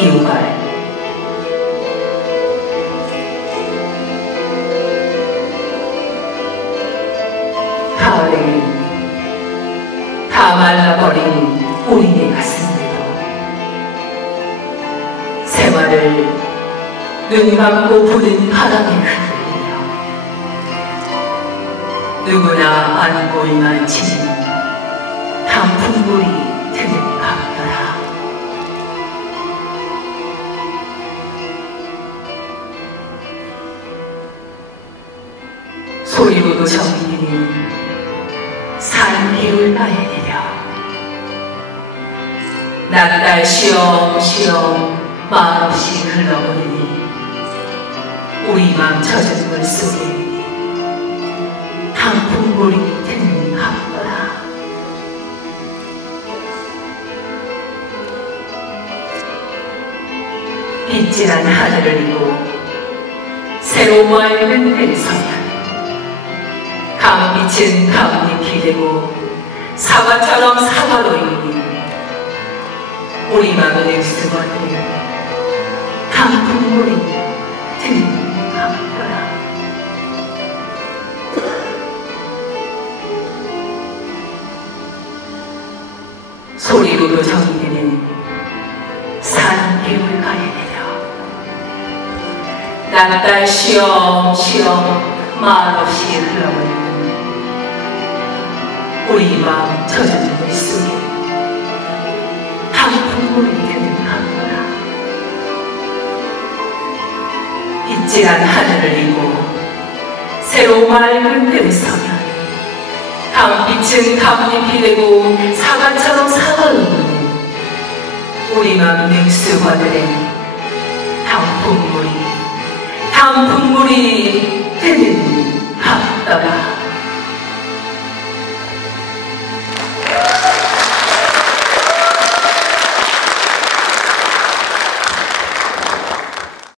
기호가에 가을이 다 말라버린 우리의 가슴으로 생활을 눈 감고 부는 바람에 흔들리며 누구나 안고 이만 지는 소리로도 정리는 산기울 나에 내려 낙달 시험시험 마음없이 흘러보내니 우리 맘 젖은 물 속에 단풍물이 드는 밤더라 빗질한 하늘을 이고 새로 맑은 강 빛은 강잎이 되고 사과처럼 사과로 이니 우리 마음은 익숙하게 단풍물이 드는 밤더라. 소리로도 정리는 산기울 가에 내려. 낙달 시험 시험 말없이 흘러오는 우리 마음 젖은 물 속에 단풍물이 되는 밤거라. 빗질한 하늘을 이고 새로 맑은 뱀 서면 강빛은 강잎이 되고 사과처럼 사과를 보는 우리 마음 냉수가들의 단풍물이 단풍물이 되는